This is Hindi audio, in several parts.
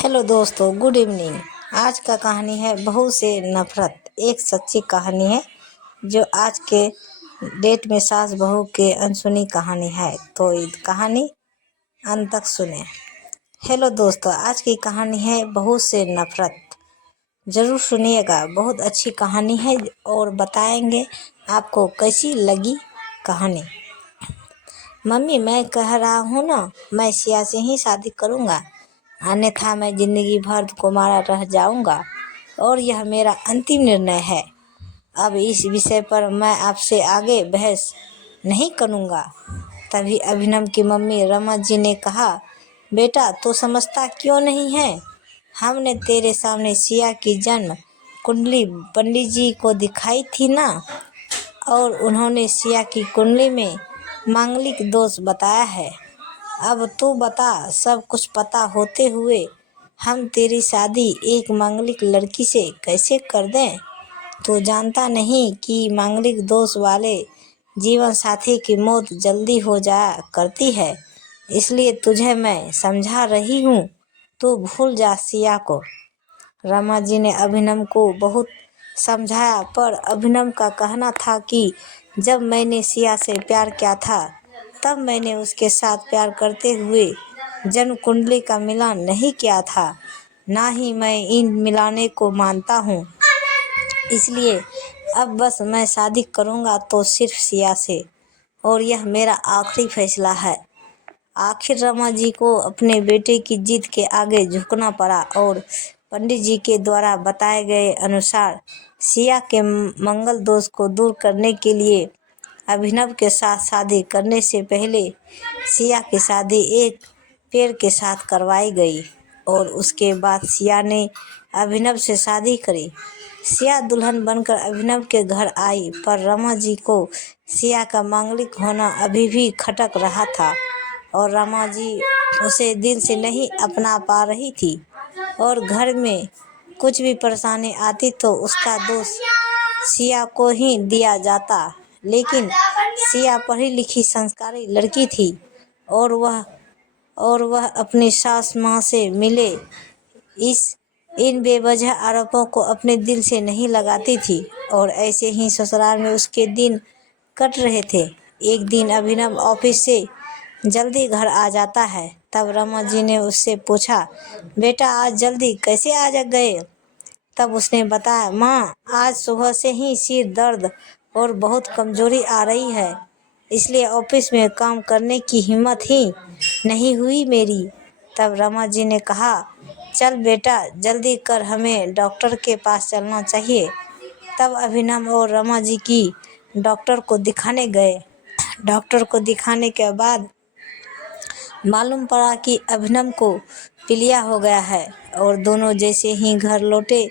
हेलो दोस्तों, गुड इवनिंग। आज का कहानी है बहू से नफरत। एक सच्ची कहानी है जो आज के डेट में सास बहू के अनसुनी कहानी है, तो ये कहानी अंत तक सुने। हेलो दोस्तों, आज की कहानी है बहू से नफरत। ज़रूर सुनिएगा, बहुत अच्छी कहानी है और बताएंगे आपको कैसी लगी कहानी। मम्मी, मैं कह रहा हूँ ना, मैं सिया से ही शादी करूँगा, अन्यथा मैं ज़िंदगी भर कुंवारा रह जाऊँगा और यह मेरा अंतिम निर्णय है। अब इस विषय पर मैं आपसे आगे बहस नहीं करूँगा। तभी अभिनव की मम्मी रमा जी ने कहा, बेटा तू समझता क्यों नहीं है? हमने तेरे सामने सिया की जन्म कुंडली पंडित जी को दिखाई थी ना, और उन्होंने सिया की कुंडली में मांगलिक दोष बताया है। अब तू बता, सब कुछ पता होते हुए हम तेरी शादी एक मांगलिक लड़की से कैसे कर दें? तू जानता नहीं कि मांगलिक दोष वाले जीवन साथी की मौत जल्दी हो जाया करती है, इसलिए तुझे मैं समझा रही हूँ, तू भूल जा सिया को। रमा जी ने अभिनव को बहुत समझाया, पर अभिनव का कहना था कि जब मैंने सिया से प्यार किया था तब मैंने उसके साथ प्यार करते हुए जन्म कुंडली का मिलान नहीं किया था, ना ही मैं इन मिलाने को मानता हूँ। इसलिए अब बस मैं शादी करूँगा तो सिर्फ सिया से, और यह मेरा आखिरी फैसला है। आखिर रमा जी को अपने बेटे की जिद के आगे झुकना पड़ा और पंडित जी के द्वारा बताए गए अनुसार सिया के मंगल दोष को दूर करने के लिए अभिनव के साथ शादी करने से पहले सिया की शादी एक पेड़ के साथ करवाई गई, और उसके बाद सिया ने अभिनव से शादी करी। सिया दुल्हन बनकर अभिनव के घर आई, पर रमा जी को सिया का मांगलिक होना अभी भी खटक रहा था और रमा जी उसे दिल से नहीं अपना पा रही थी, और घर में कुछ भी परेशानी आती तो उसका दोष सिया को ही दिया जाता। लेकिन सिया पढ़ी लिखी संस्कारी लड़की थी और वह अपनी सास माँ से मिले इन बेवजह आरोपों को अपने दिल से नहीं लगाती थी, और ऐसे ही ससुराल में उसके दिन कट रहे थे। एक दिन अभिनव ऑफिस से जल्दी घर आ जाता है, तब रमा जी ने उससे पूछा, बेटा आज जल्दी कैसे आ गए? तब उसने बताया, माँ आज सुबह से ही सिर दर्द और बहुत कमजोरी आ रही है, इसलिए ऑफिस में काम करने की हिम्मत ही नहीं हुई मेरी। तब रमा जी ने कहा, चल बेटा जल्दी कर, हमें डॉक्टर के पास चलना चाहिए। तब अभिनव और रमा जी की डॉक्टर को दिखाने गए। डॉक्टर को दिखाने के बाद मालूम पड़ा कि अभिनव को पीलिया हो गया है, और दोनों जैसे ही घर लौटे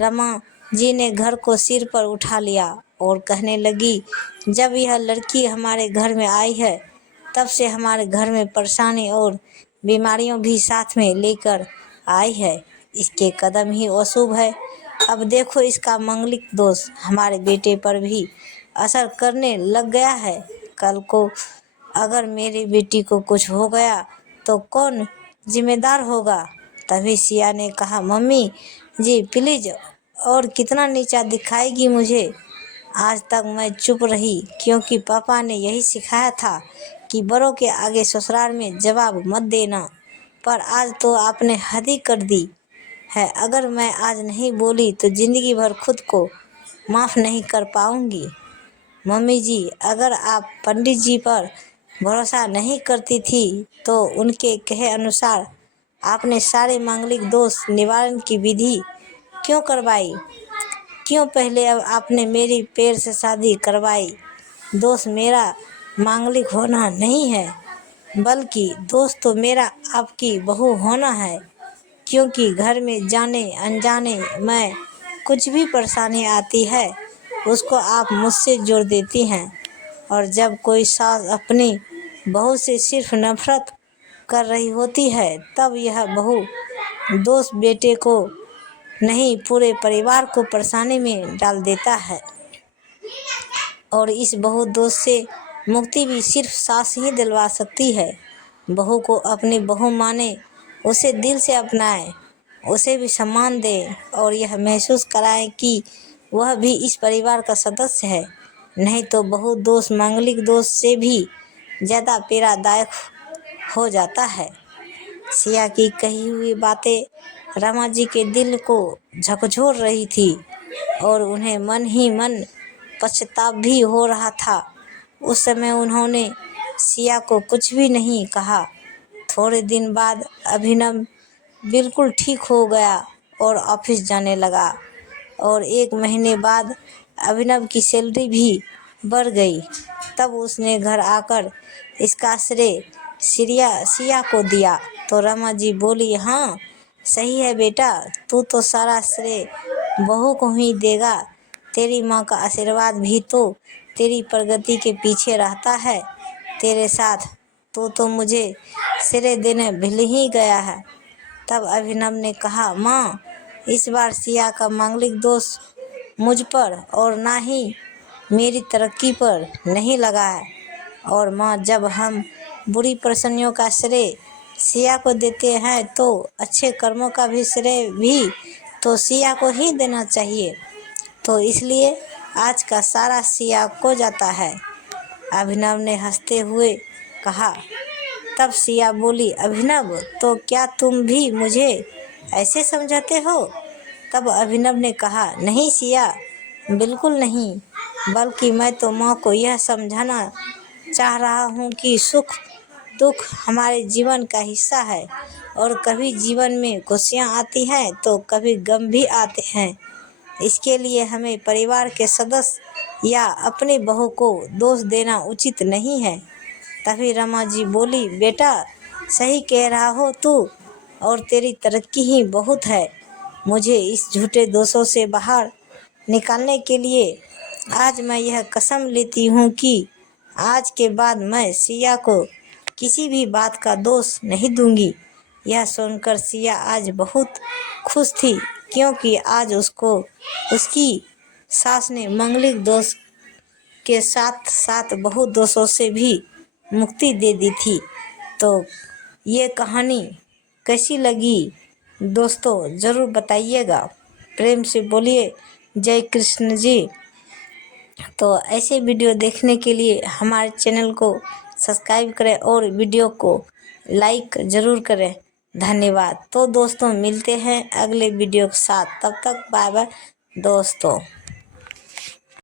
रमा जी ने घर को सिर पर उठा लिया और कहने लगी, जब यह लड़की हमारे घर में आई है तब से हमारे घर में परेशानी और बीमारियों भी साथ में लेकर आई है। इसके कदम ही अशुभ है। अब देखो, इसका मांगलिक दोष हमारे बेटे पर भी असर करने लग गया है। कल को अगर मेरी बेटी को कुछ हो गया तो कौन जिम्मेदार होगा? तभी सिया ने कहा, मम्मी जी प्लीज़, और कितना नीचा दिखाएगी मुझे? आज तक मैं चुप रही क्योंकि पापा ने यही सिखाया था कि बड़ों के आगे ससुराल में जवाब मत देना, पर आज तो आपने हद ही कर दी है। अगर मैं आज नहीं बोली तो ज़िंदगी भर खुद को माफ़ नहीं कर पाऊँगी। मम्मी जी, अगर आप पंडित जी पर भरोसा नहीं करती थी तो उनके कहे अनुसार आपने सारे मांगलिक दोष निवारण की विधि क्यों करवाई? क्यों पहले अब आपने मेरी पैर से शादी करवाई? दोष मेरा मांगलिक होना नहीं है, बल्कि दोष तो मेरा आपकी बहू होना है, क्योंकि घर में जाने अनजाने में कुछ भी परेशानी आती है उसको आप मुझसे जोड़ देती हैं, और जब कोई सास अपनी बहू से सिर्फ नफरत कर रही होती है तब यह बहू दोष बेटे को नहीं पूरे परिवार को परेशानी में डाल देता है, और इस बहू दोष से मुक्ति भी सिर्फ सास ही दिलवा सकती है। बहू को अपनी बहू माने, उसे दिल से अपनाए उसे भी सम्मान दें और यह महसूस कराएं कि वह भी इस परिवार का सदस्य है। नहीं तो बहु दोष मांगलिक दोष से भी ज़्यादा पीड़ादायक हो जाता है। सिया की कही हुई बातें रमा जी के दिल को झकझोर रही थी और उन्हें मन ही मन पश्चाताप भी हो रहा था। उस समय उन्होंने सिया को कुछ भी नहीं कहा। थोड़े दिन बाद अभिनव बिल्कुल ठीक हो गया और ऑफिस जाने लगा और 1 महीने बाद अभिनव की सैलरी भी बढ़ गई। तब उसने घर आकर इसका श्रेय सिया को दिया तो रमा जी बोली, हाँ सही है बेटा, तू तो सारा श्रेय बहू को ही देगा। तेरी माँ का आशीर्वाद भी तो तेरी प्रगति के पीछे रहता है। तेरे साथ तो मुझे श्रेय देने भूल ही गया है। तब अभिनव ने कहा, माँ इस बार सिया का मांगलिक दोष मुझ पर और ना ही मेरी तरक्की पर नहीं लगा है। और माँ, जब हम बुरी प्रसन्नियों का श्रेय सिया को देते हैं तो अच्छे कर्मों का भी श्रेय भी तो सिया को ही देना चाहिए। तो इसलिए आज का सारा सिया को जाता है। अभिनव ने हंसते हुए कहा। तब सिया बोली, अभिनव तो क्या तुम भी मुझे ऐसे समझाते हो? तब अभिनव ने कहा, नहीं सिया, बिल्कुल नहीं, बल्कि मैं तो माँ को यह समझाना चाह रहा हूँ कि सुख दुख हमारे जीवन का हिस्सा है और कभी जीवन में खुशियाँ आती हैं तो कभी गम भी आते हैं। इसके लिए हमें परिवार के सदस्य या अपनी बहू को दोष देना उचित नहीं है। तभी रमा जी बोली, बेटा सही कह रहा हो तू, और तेरी तरक्की ही बहुत है। मुझे इस झूठे दोषों से बाहर निकालने के लिए आज मैं यह कसम लेती हूँ कि आज के बाद मैं सिया को किसी भी बात का दोष नहीं दूंगी। यह सुनकर सिया आज बहुत खुश थी, क्योंकि आज उसको उसकी सास ने मांगलिक दोष के साथ साथ बहुत दोषों से भी मुक्ति दे दी थी। तो ये कहानी कैसी लगी दोस्तों, ज़रूर बताइएगा। प्रेम से बोलिए जय कृष्ण जी। तो ऐसे वीडियो देखने के लिए हमारे चैनल को सब्सक्राइब करें और वीडियो को लाइक ज़रूर करें। धन्यवाद। तो दोस्तों मिलते हैं अगले वीडियो के साथ, तब तक बाय बाय दोस्तों।